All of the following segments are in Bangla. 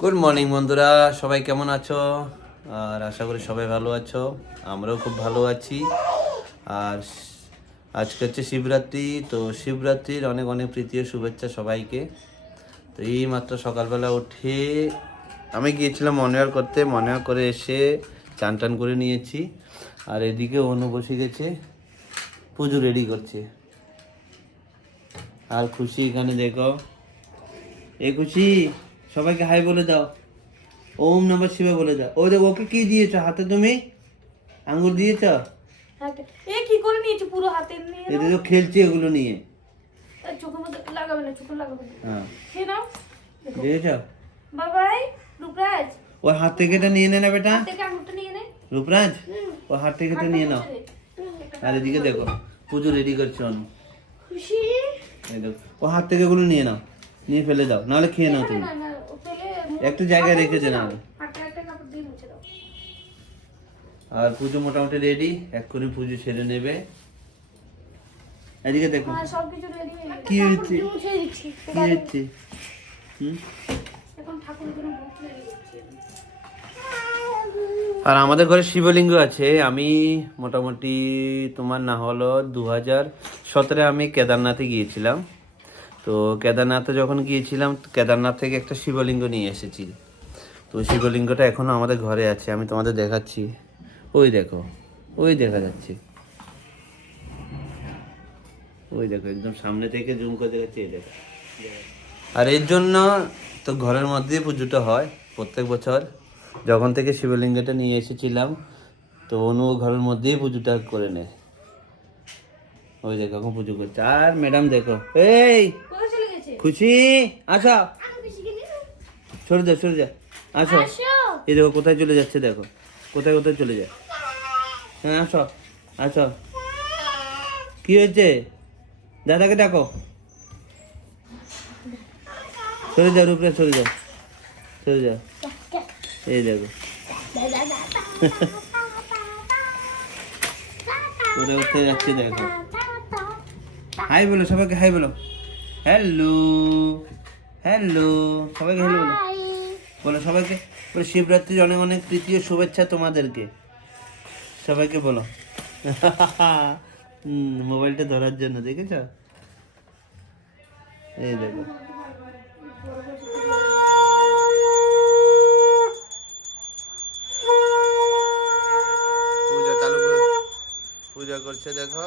গুড মর্নিং বন্ধুরা। সবাই কেমন আছো? আর আশা করি সবাই ভালো আছো। আমরাও খুব ভালো আছি। আর আজকে হচ্ছে শিবরাত্রি, তো শিবরাত্রির অনেক অনেক প্রীতি শুভেচ্ছা সবাইকে। তো এই মাত্র সকালবেলা উঠে আমি গিয়েছিলাম মনোয়ার করতে। মনোয়ার করে এসে চান টান করে নিয়েছি। আর এদিকে অনু বসে গেছে, পুজো রেডি করছে। আর খুশি এখানে দেখো। এ খুশি? সবাইকে হাই বলে দাও। ওম নমঃ শিবে বলে দাও। ও দেখো ওকে কি দিয়েছ? হাতে তুমি? আঙ্গুর দিয়েছ? এ কি করে নিয়েছে? পুরো হাতে নিয়ে এটা তো খেলছে এগুলো নিয়ে। চোখের মধ্যে লাগাবে না চোখে লাগাবে না। হ্যাঁ। খেয়ে নাও। দিয়েছ? বাবাই রূপরাজ। ওর হাত থেকে এটা নিয়ে নে না বেটা। হাত থেকে আঙুরটা নিয়ে নে। রূপরাজ ওর হাত থেকে এটা নিয়ে নাও। আর এদিকে দেখো পুজো রেডি করছে অনু। খুশি? এই দেখো ও হাত থেকে এগুলো নিয়ে নাও। নিয়ে ফেলে দাও নাহলে খেয়ে নাও তুমি। একটু জায়গায় রেখে দে না আর পুজো মোটামুটি রেডি এক করে পুজো সেরে নেবে। এদিকে দেখো। হ্যাঁ কি হচ্ছে কি হচ্ছে আর আমাদের ঘরে শিবলিঙ্গ আছে। আমি মোটামুটি তোমার না হলো দু হাজার সতেরো আমি কেদারনাথে গিয়েছিলাম। তো কেদারনাথে যখন গিয়েছিলাম কেদারনাথ থেকে একটা শিবলিঙ্গ নিয়ে এসেছি। তো শিবলিঙ্গটা এখনও আমাদের ঘরে আছে, আমি তোমাদের দেখাচ্ছি। ওই দেখো, ওই দেখা যাচ্ছে। ওই দেখো, একদম সামনে থেকে জুম করে দেখাচ্ছি, এই দেখো। আর এর জন্য তো ঘরের মধ্যেই পুজোটা হয় প্রত্যেক বছর। যখন থেকে শিবলিঙ্গটা নিয়ে এসেছিলাম, তো অনু ঘরের মধ্যেই পুজোটা করে নেয়। ওই দেখো এখন পুজো করছে। আর ম্যাডাম দেখো এই কোথায় খুশি? আসো। সরে যা সরে যা। আসো। এই দেখো কোথায় চলে যাচ্ছে দেখো। কোথায় কোথায় চলে যায়? হ্যাঁ আসো আসো। কি হয়েছে? দাদাকে ডাকো। সরে যাও রূপরে সরে যাও সরে যাও এই দেখো। উঠে উঠতে যাচ্ছে দেখো। হাই বলো সবাইকে হাই বলো। হ্যালো হ্যালো সবাইকে হ্যালো বলো। বলো সবাইকে বলো শিবরাত্রির অনেক অনেক তৃতীয় শুভেচ্ছা তোমাদেরকে। সবাইকে বলো। মোবাইলটা ধরার জন্য দেখেছ? এই দেখো। পূজা চালু পূজা করছে দেখো।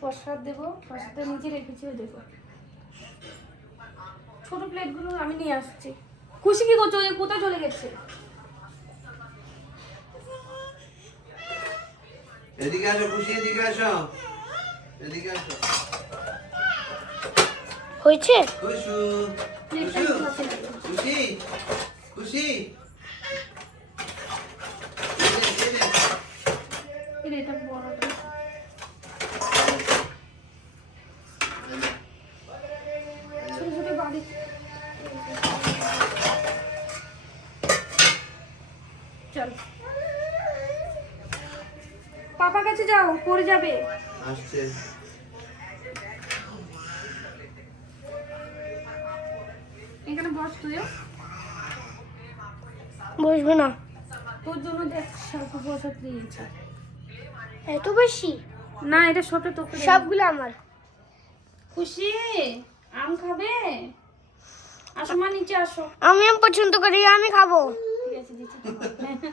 প্রসাদ দেবো প্রসাদটা নিচে রেখেছি ওই দেখো ছোট প্লেটগুলো আমি নিয়ে আসছি। খুশি কি করছ? ওই কোথায় চলে গেছে? এদিকে আসো খুশি এদিকে আসো। এদিকে আসো। হয়েছে। খুশি খুশি এটা বড় চল। পাপা কাছে যাও পড়ে যাবে। আসছে। এখানে বস তুইও। বসবে না। তোর জন্য দেখ স্বল্প প্রসাদ দিয়েছে এত বেশি? না এটা সবটা তোকে। সবগুলো আমার। খুশি? আম খাবে? আসো মা নিচে আসো। আমি আম পছন্দ করি আমি খাব। আছে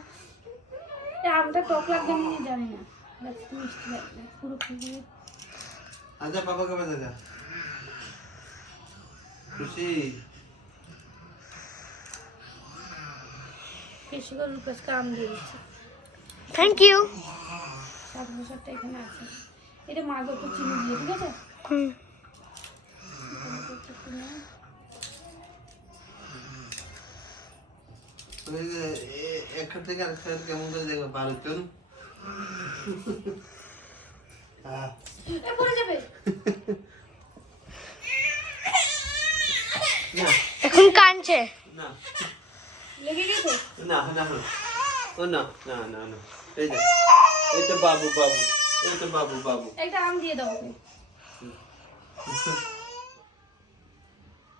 দিচ্ছি আমটা টক লাগবে আমি জানি না। মিষ্টি লাগবে পুরো পুরো আচ্ছা খুশি? আম দিয়ে দিচ্ছি। থ্যাংক ইউ সাত বছরটা এখানে আছে। এটা মাকে একটু চিনি দিয়ে ঠিক আছে? হুম। এ- একটা থেকে আর কেমন করে দেখবে? বারোজন না। এখন কাঁদছে। না। লেগে গেছে? না না না। ও না না না না। এই যে এই তো বাবু বাবু এই তো বাবু বাবু। একটা আম দিয়ে দাও।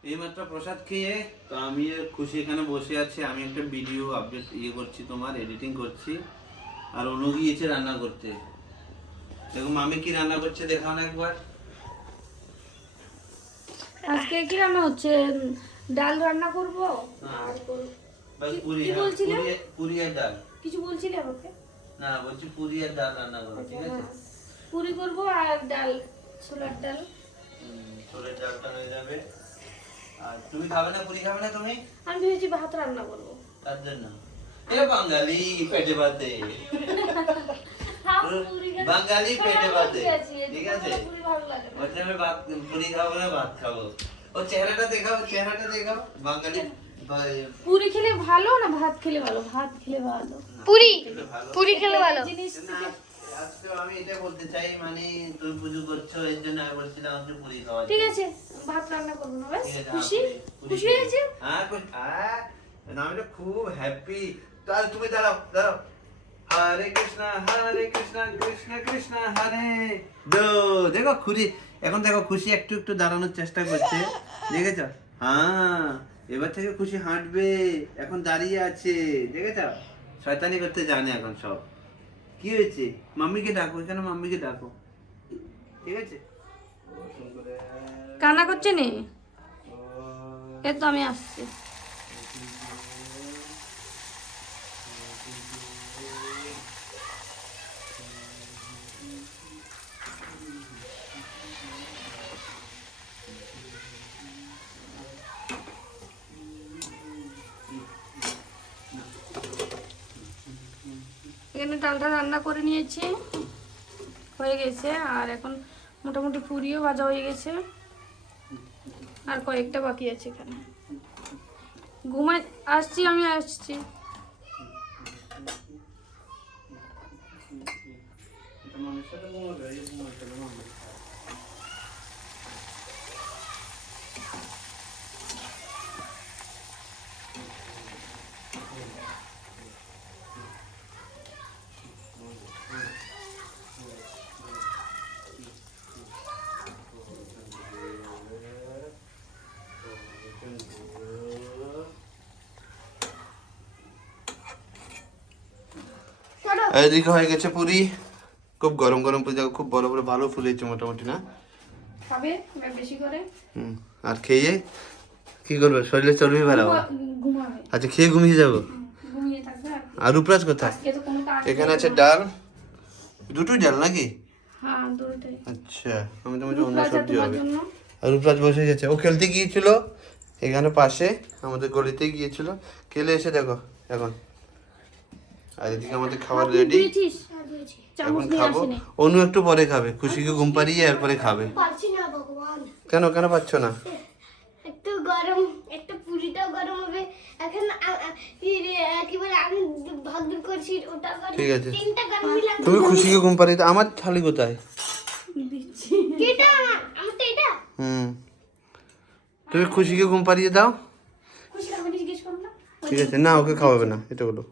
এইমাত্র প্রসাদ খেয়ে তো আমি খুশি এখানে বসে আছি। আমি একটা ভিডিও আপডেট ইয়ে করছি তোমার এডিটিং করছি। আর অনু গিয়েছে রান্না করতে। দেখো মামি কি রান্না করছে দেখাও না একবার। আজকে কি রান্না হচ্ছে? ডাল রান্না করব? হ্যাঁ। আর পুরি হ্যাঁ, বলছিলে? পুরি- পুরি আর ডাল। কিছু বলছিলে আমাকে? না বলছি পুরি আর ডাল রান্না করো ঠিক আছে? হ্যাঁ। পুরি করব আর ডাল ছোলার ডাল। ছোলের ডালটা হয়ে যাবে। আর তুমি খাবে না পুরি খাবে না তুমি? আমি ভেবেছি ভাত রান্না করব। তার জন্য। এ বাঙালি পেটে ভাতে। বাঙালি পেটে ভাতে। ঠিক আছে। বলছে আমি ভাত পুরি খাব না ভাত খাব। ও চেহারাটা দেখাও চেহারাটা দেখাও বাঙালি পুরি খেলে ভালো না ভাত খেলে ভালো? ভাত খেলে ভালো। পুরি। খেলে ভালো। পুরি খেলে ভালো। জিনিস আমি এটা বলতে চাই মানে তুমি পুজো করছ এর জন্য আমি বলছিলাম যে পুরি খাওয়া ঠিক আছে ভাত রান্না করব না ব্যাস খুশি? খুশি হয়েছে? হ্যাঁ হ্যাঁ আমি তো খুব হ্যাপি তুমি দাঁড়াও দাঁড়াও। হরে কৃষ্ণ হরে কৃষ্ণ কৃষ্ণ কৃষ্ণ হরে। দো দেখো খুশি এখন দেখো খুশি একটু একটু দাঁড়ানোর চেষ্টা করছে দেখেছ? হ্যাঁ এবার থেকে খুশি হাঁটবে এখন দাঁড়িয়ে আছে দেখেছ? শয়তানি করতে জানে এখন সব। কি হয়েছে? মাম্মিকে ডাকো এখানে মাম্মিকে ডাকো? ঠিক আছে? কান্না করছে নে? এ তো আমি আসছি। এখানে ডালটা রান্না করে নিয়েছি। হয়ে গেছে, আর এখন মোটামুটি পুরিও ভাজা হয়ে গেছে। আর কয়েকটা বাকি আছে এখানে। ঘুমায়, আসছি, আমি আসছি মামির সাথে ঘুমাবে এই ঘুমাতে হবে মাম্মি। এদিকে হয়ে গেছে পুরি। খুব গরম গরম পুরি। দেখো খুব বড় বড় ভালো ফুলেছে মোটামুটি না? খাবে? বেশি করে? হুম আর খেয়ে? কি করবে? শরীরে চর্বি বাড়াবো আচ্ছা খেয়ে ঘুমিয়ে যাব? আর উপরাজ কোথায়? এখানে আছে ডাল। দুটোই ডাল নাকি? হ্যাঁ আচ্ছা আমি তোমার অন্য সবজি হবে। আর উপরাজ বসে গেছে। ও খেলতে গিয়েছিল এখানে পাশে আমাদের গলিতে গিয়েছিল। খেলে এসে দেখো এখন। আর এদিকে আমাদের খাবার রেডি এখন খাব। আসিনি। অনু একটু পরে খাবে খুশিকে ঘুম পাড়িয়ে এরপরে খাবে। পারছি না ভগবান। কেন কেন পাচ্ছ না? একটু গরম একটু পুরিটাও গরম হবে। এখন আ- আ- কি বলে আমি ভাগ দূর করছি ওটা ঠিক আছে। তিনটা গরম মিলাম তুমি খুশিকে ঘুম পাড়িয়ে দাও। আমার থালি কোথায়? দিচ্ছি। এটা আমার হুম। তুমি খুশিকে ঘুম পাড়িয়ে দাও? ঠিক আছে না ওকে খাওয়াবে না এটা বলো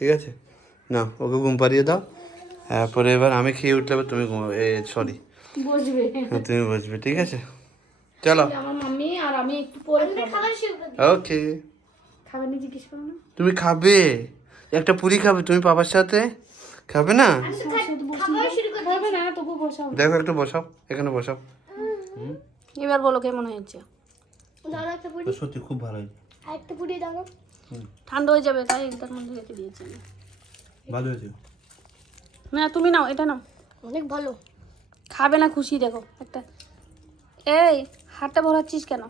ঠিক আছে? না ওকে ঘুম পাড়িয়ে দাও। তারপরে এবার আমি খেয়ে উঠলে তুমি ঘুমাবে এ সরি বসবে। তুমি বসবে ঠিক আছে? চলো। আমার আর আমি একটু পরে খাব। খাবার শুরু করি ওকে তুমি খাবে। একটা পুরি খাবে তুমি বাবার সাথে? খাবে না? খাবার শুরু করি খাবে না তবু বসাও। দেখো একটু বসাও। এখানে বসাও। এবার বলো কেমন হয়েছে? সত্যি খুব ভালো দাও। ঠান্ডা হয়ে যাবে তাই তার মধ্যে দিয়েছি। ভালো হয়েছে। না তুমি নাও এটা নাও। অনেক ভালো। খাবে না খুশি দেখো একটা। এই হাতটা ভরাচ্ছিস কেন?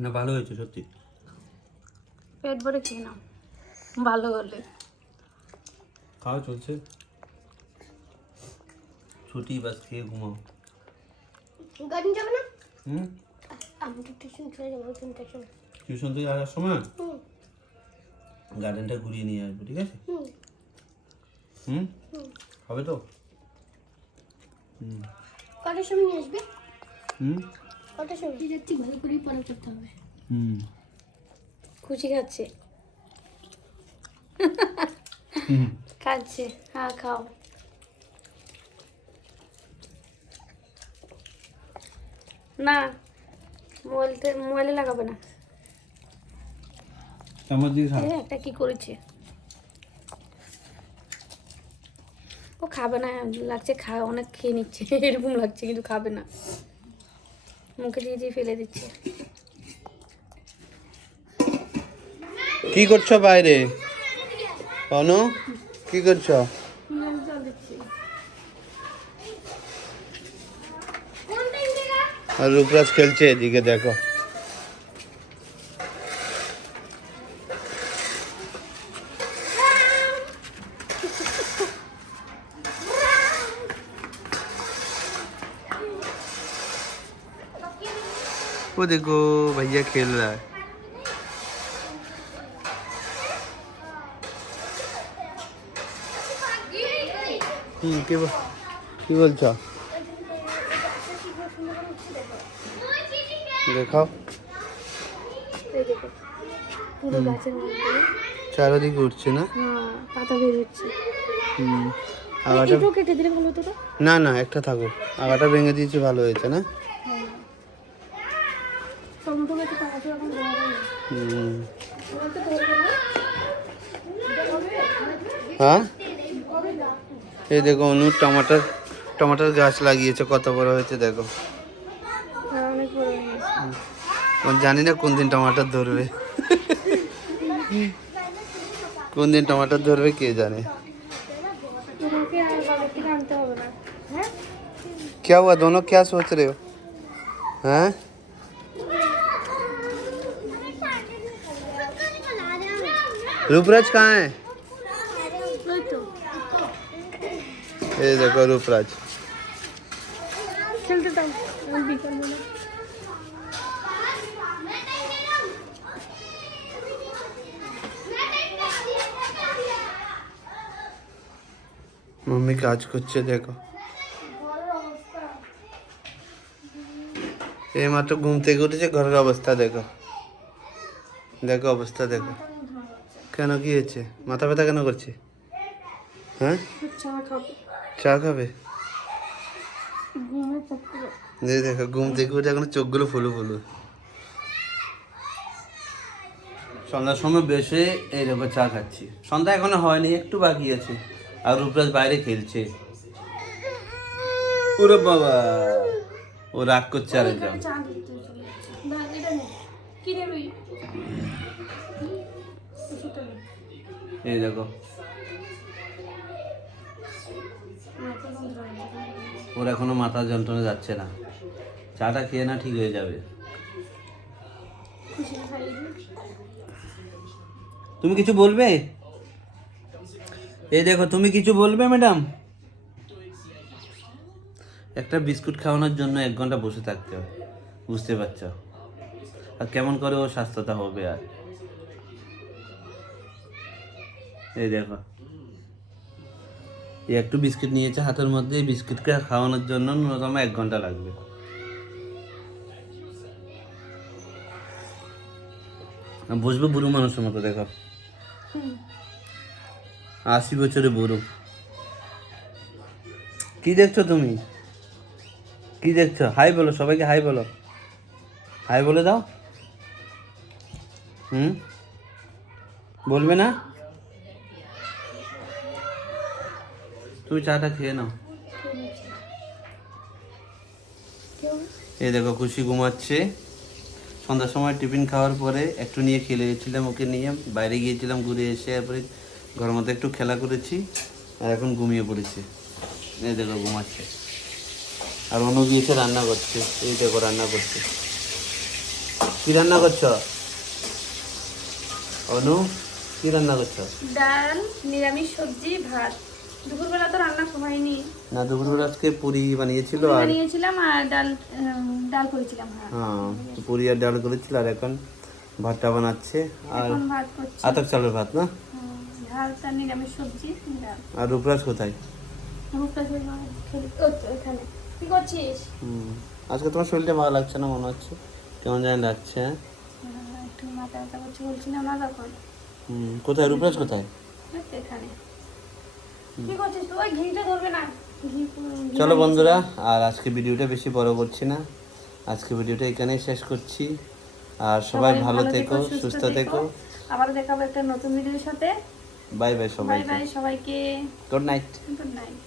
না ভালো হয়েছে সত্যি। পেট ভরে খেয়ে নাও। ভালো হলে। খাওয়া চলছে। ছুটি বাস খেয়ে ঘুমাও। গার্ডেন যাবে না? হুম? আমি তো টিউশন চলে যাব টিউশন টিউশন থেকে আসার সময়? হুম। গার্ডেনটা ঘুরিয়ে নিয়ে আসবে ঠিক আছে? হুম। হুম? হবে তো? হুম সময় নিয়ে আসবে? হুম? কটার সময়? যাচ্ছি ভালো করেই পড়া করতে হবে। হুম। খুশি খাচ্ছে? খাচ্ছে হ্যাঁ খাও। না মোবাইলতে মোবাইলে লাগাবে না। চামচ দিয়ে খা একটা কি করেছে? ও খাবে না লাগছে খা অনেক খেয়ে নিচ্ছে। এরকম লাগছে কিন্তু খাবে না। মুখে দিয়ে দিয়ে ফেলে দিচ্ছে। কি করছ বাইরে? অনু কি করছ? জল দিচ্ছি। কোন টাইম থেকে আর রূপরাজ খেলছে এদিকে দেখো। वो देखो भैया खेल रहा है হুম কি বল- কি বলছো দেখাও এই দেখো পুরো গাছের মধ্যে চারিদিকে উঠছে না হ্যাঁ পাতা বের হচ্ছে হুম আগাটা এটাও কেটে দিলে ভালো তো না না একটা থাকুক আগাটা ভেঙে দিয়েছি ভালো হয়েছে না হ্যাঁ এই দেখো অনু টমাটার টমাটার গাছ লাগিয়েছে কত বড় হয়েছে দেখো হ্যাঁ অনেক বড় হয়ে গেছে ও জানি না কোন দিন টমাটার ধরবে কোন দিন টমাটার ধরবে কে জানে তোমাকে আর বাজার থেকে আনতে হবে না হ্যাঁ क्या हुआ दोनों क्या सोच रहे हो हैं रूपराज कहाँ है ওই তো ये देखो रूपराज খেলতে দাও আমি বিকালবেলা मम्मी কাজ করছে দেখো এই মাত্র ঘুম থেকে উঠেছে ঘরের অবস্থা দেখো দেখো অবস্থা দেখো কেন কি হয়েছে? মাথা ব্যথা কেন করছে? হ্যাঁ? চা খাবে। দেখো ঘুম থেকে উঠে এখন চোখগুলো ফুলু ফুলু। সন্ধ্যার সময় বেশে এই দেখো চা খাচ্ছি। সন্ধ্যা এখনও হয়নি একটু বাকি আছে। আর রূপরাজ বাইরে খেলছে। ওরে বাবা! ও রাগ করছে আর এই দেখো। ওর এখনও মাথা যন্ত্রণা যাচ্ছে না। চাটা খেয়ে না ঠিক হয়ে যাবে। তুমি কিছু বলবে? এই দেখো, তুমি কিছু বলবে, ম্যাডাম? একটা বিস্কুট খাওয়ানোর জন্য এক ঘণ্টা বসে থাকতে হয়। বুঝতে পারছ? আর কেমন করে ও স্বাস্থ্যতা হবে আর? এই দেখো। এই একটু বিস্কিট নিয়েছে হাতের মধ্যে বিস্কিটকে খাওয়ানোর জন্য ন্যূনতম এক ঘণ্টা লাগবে। বসবে বুড়ো মানুষের মতো, দেখো। আশি বছরে বুড়ো। কি দেখছ তুমি? কি দেখছ? হাই বলো, সবাইকে হাই বলো। হাই বলে দাও। হুম? বলবে না? তুমি চাটা খেয়ে নাও। এই দেখো, খুশি ঘুমাচ্ছে। সন্ধ্যার সময় টিফিন খাওয়ার পরে একটু নিয়ে খেলে গেছিলাম ওকে নিয়ে। বাইরে গিয়েছিলাম ঘুরে এসে, তারপরে ঘরের মধ্যে একটু খেলা করেছি আর এখন ঘুমিয়ে পড়েছে। এই দেখো, ঘুমাচ্ছে। আর অনু গিয়েছে রান্না করছে। এই দেখো, রান্না করছে। কি রান্না করছ? অনু, কি রান্না করছ? ডাল, নিরামিষ সবজি, ভাত। দুপুরবেলা তো রান্না হয়নি। না দুপুরবেলা আজকে পুরি বানিয়েছিল আর বানিয়েছিলাম আর ডাল ডাল করেছিলাম হ্যাঁ। হ্যাঁ পুরি আর ডাল করেছিল আর এখন ভাতটা বানাচ্ছে। আর এখন ভাত করছি। আতক চালের ভাত না? আর নিরামিষ সবজি আর রূপরাজ কোথায়? মুখটা ধুয়ে নাও, খেলি। ও তো এখানে। কি করছিস? হুম আজকে তোমার শরীরটা ভালো লাগছে না মনে হচ্ছে? কেমন জানি লাগছে? হ্যাঁ? একটু মাথা ব্যথা করছে বলছি না না তখন। হুম কোথায়? রূপরাজ কোথায়? এখানে। চলো বন্ধুরা আর আজকে ভিডিওটা বেশি বড় করছি না। আজকে ভিডিওটা এখানেই শেষ করছি। আর সবাই ভালো থেকো সুস্থ থেকো। আবার দেখাবো একটা নতুন ভিডিওর সাথে। বাই বাই বাই সবাইকে। বাই সবাইকে। Good night good night